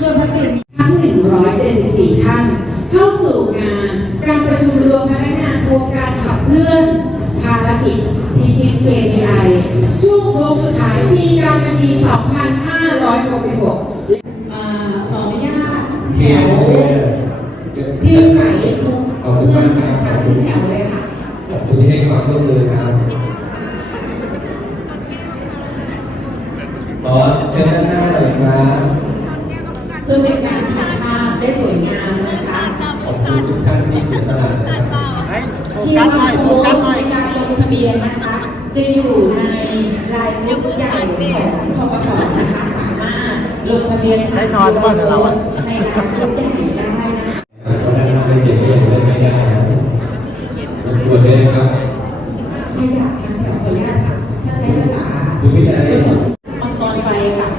ชวนมติทั้ง 174 ท่าน เข้าสู่งานการประชุมรวมพนักงานโครงการขับเคลื่อนภารกิจพิชิต KPI ช่วงโค้งสุดท้ายปีการบัญชี 2 5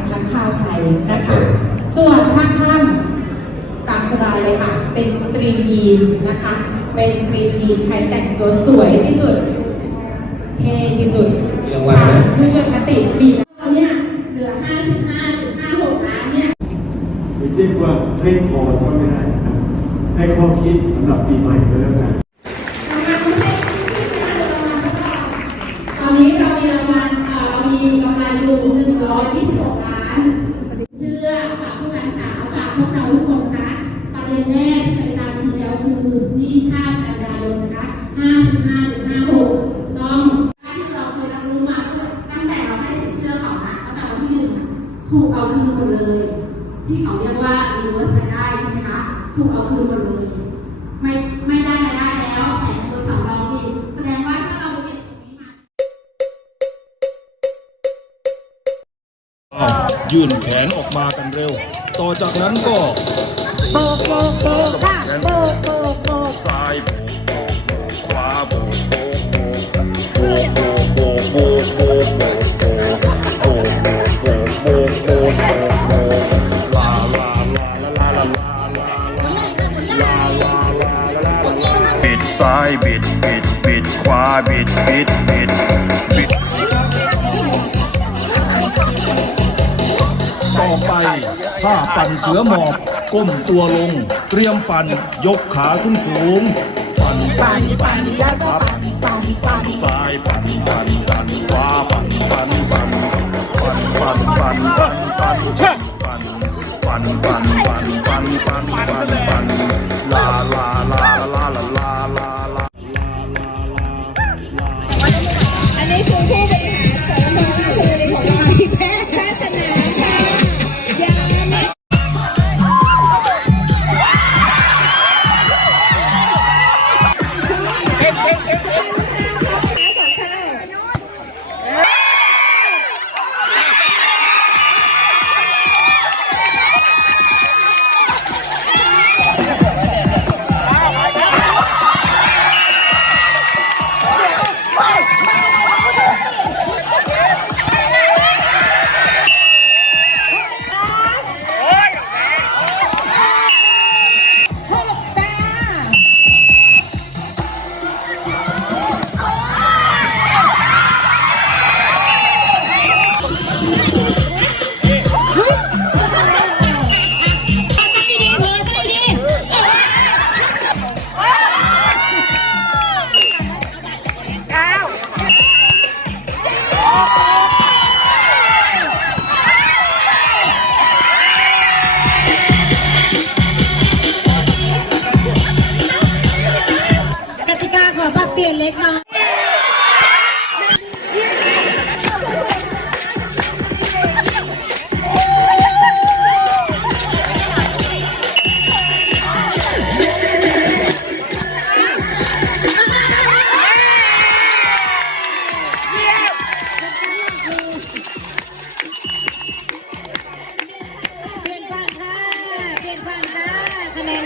ค้างคาวไทยนะคะส่วนภาคค่ำตามสบายเลยค่ะ เป็นตรีมีนนะคะ เป็นตรีมีนใครแต่งตัวสวยที่สุดเท่ที่สุดมีรางวัลไหมผู้ช่วยคติมีเนี่ยเหลือ 55.56ล้านเนี่ย เรียกว่าให้พรก็ไม่ได้ครับ ให้ข้อคิดสำหรับปีใหม่ก็แล้วกันตอนนี้เรามีรางวัลเอ่อเรามีกำไรอยู่126ล้านเชื่อฝากผู้การข่าวฝากพวกเราทุกคนนะประเด็นแรกที่เป็นการมีแล้วคือที่ค่ากันยายนนะคะ55.56 แขนออกมากันเร็ว ต่อจากนั้นก็โบกโบกโบกค่ะโบกโบกโบกซ้ายโบกโบกโบกขวาโบกโบกโบกโบกโบกโบกโบกโบกโบกโบกโบกโบกโบกโบกโบกลาลาลาลาลาลาลาลาลาลาลาลาบิดซ้ายบิดบิดบิดขวาบิดบิดบิด ถ้าปั่นเสือหมอบก้มตัวลง เตรียมปั่นยกขาสูงสูง ปั่นปั่นปั่นแล้วก็ปั่นปั่นปั่นซ้ายปั่นปั่นปั่นขวาปั่นปั่นปั่นปั่นปั่นปั่นปั่นปั่นปั่นปั่นปั่นปั่นปั่นปั่นปั่นปั่นลาลาลาลาลาลา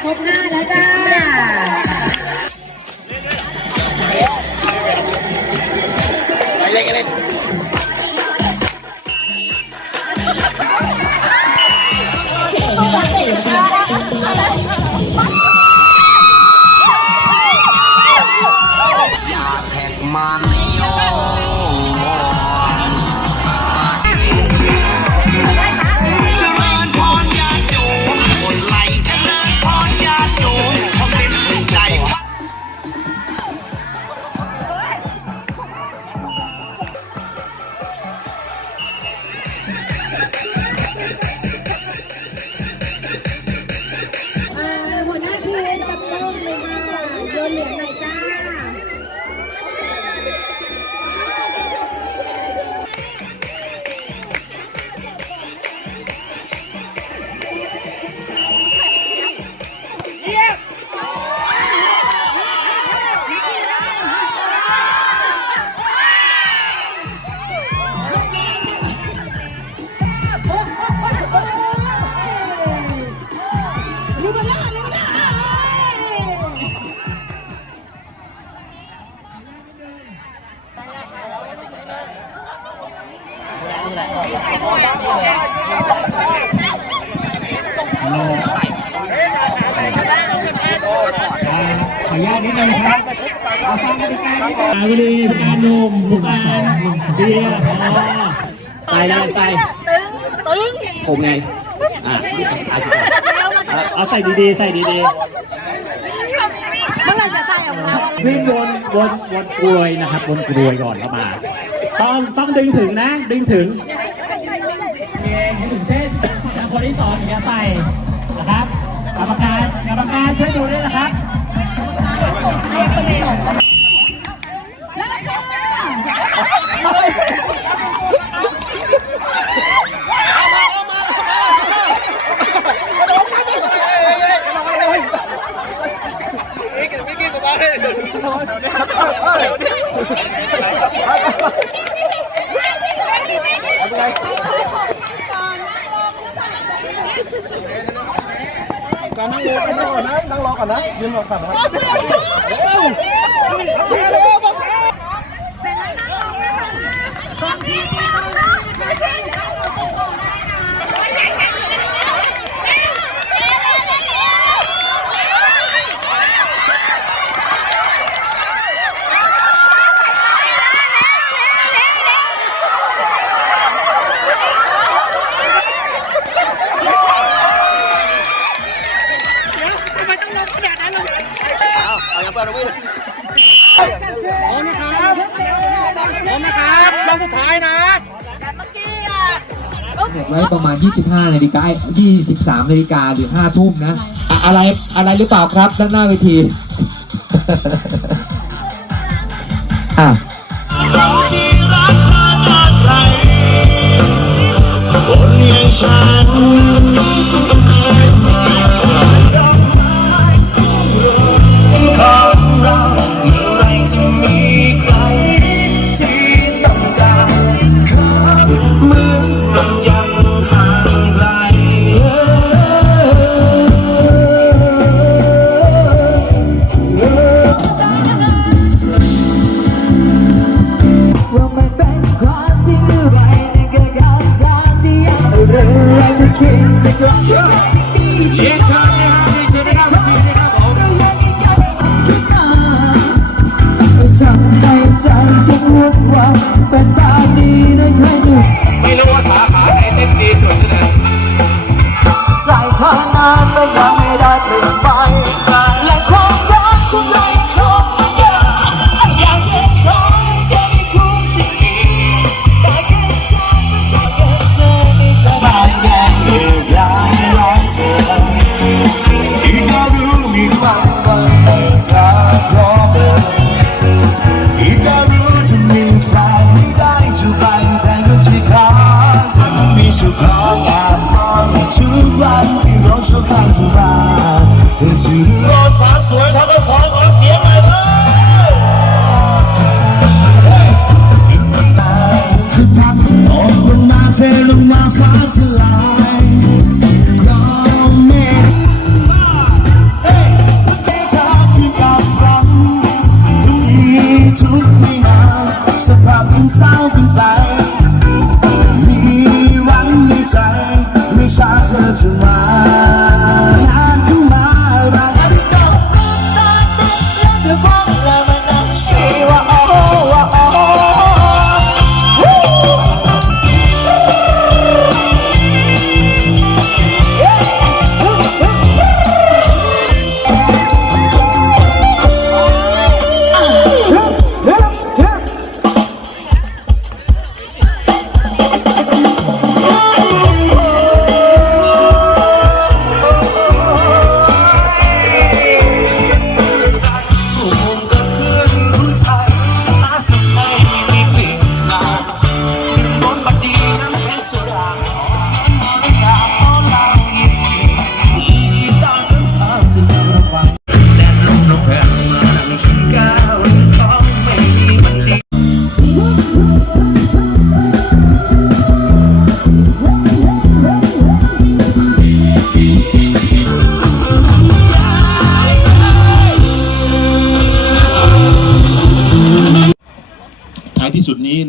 ครบห้าแล้วจ้าไปเลยกันเลย อนุญาตนิดนึงครับเอาฟังกติกานิดนึงบุรีผู้การหนุ่มผู้การเบียร์พอใส่ได้ใส่ผมไงอะเอาใส่ดีๆใส่ดีๆเมื่อไหร่จะใส่ออกมาวิ่งวนวนวนกรวยนะครับวนกรวยก่อนเข้ามาต้องต้องดึงถึงนะ ดึงถึงเองถึงเส้นคนที่สองถึงจะใส่นะครับกรรมการกรรมการช่วยดูด้วยนะครับ ก่อนนะนั่งรอก่อนนะยืนรอก่อนนะ Go! เด็กไว้ประมาณ 25นาฬิกา23นาฬิกาหรือ5ทุ่มนะอะอะไรอะไรหรือเปล่าครับด้านหน้าเวที อะว่า เรียนเชิญนะครับเรียนเชิญนะครับมาทีนะครับผมทำให้ใจฉันวุ่นวายเป็นแบบนี้นะใครจะไม่รู้ว่าสาขาไหนเต้นดีสุดนะใส่ขนา ไม่ช้าเธอจะมา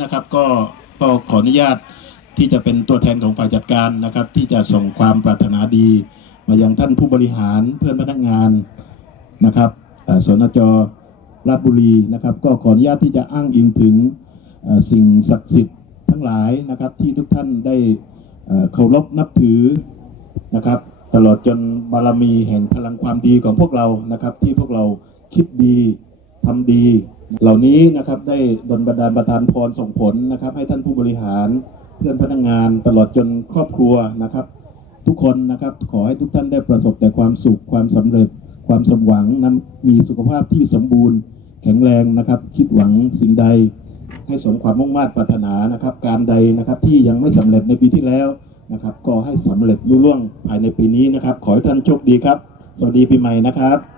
นะครับ ก็ก็ขออนุญาตที่จะเป็นตัวแทนของฝ่ายจัดการนะครับ ที่จะส่งความปรารถนาดี มายังท่านผู้บริหารเพื่อนพนักงานนะครับสนจราชบุรีนะครับ ก็ขออนุญาตที่จะอ้างอิงถึงสิ่งศักดิ์สิทธิ์ทั้งหลายนะครับ ที่ทุกท่านได้เคารพนับถือนะครับ ตลอดจนบารมีแห่งพลังความดีของพวกเรานะครับ ที่พวกเราคิดดี ทำดี เหล่านี้นะครับได้ดลบันดาลประทานพรส่งผลนะครับ ให้ท่านผู้บริหารเพื่อนพนักงานตลอดจนครอบครัวนะครับ ทุกคนนะครับขอให้ทุกท่านได้ประสบแต่ความสุขความสำเร็จ ความสมหวังนมีสุขภาพที่สมบูรณ์ แข็งแรงนะครับ คิดหวังสิ่งใด ให้สมความมุ่งมา่ปรารถนานะครับ การใดนะครับที่ยังไม่สำเร็จในปีที่แล้วนะครับ ก็ให้สำเร็จรุ่ล่วงภายในปีนี้นะครับ ขอให้ท่านโชคดีครับ สวัสดีปีใหม่นะครับ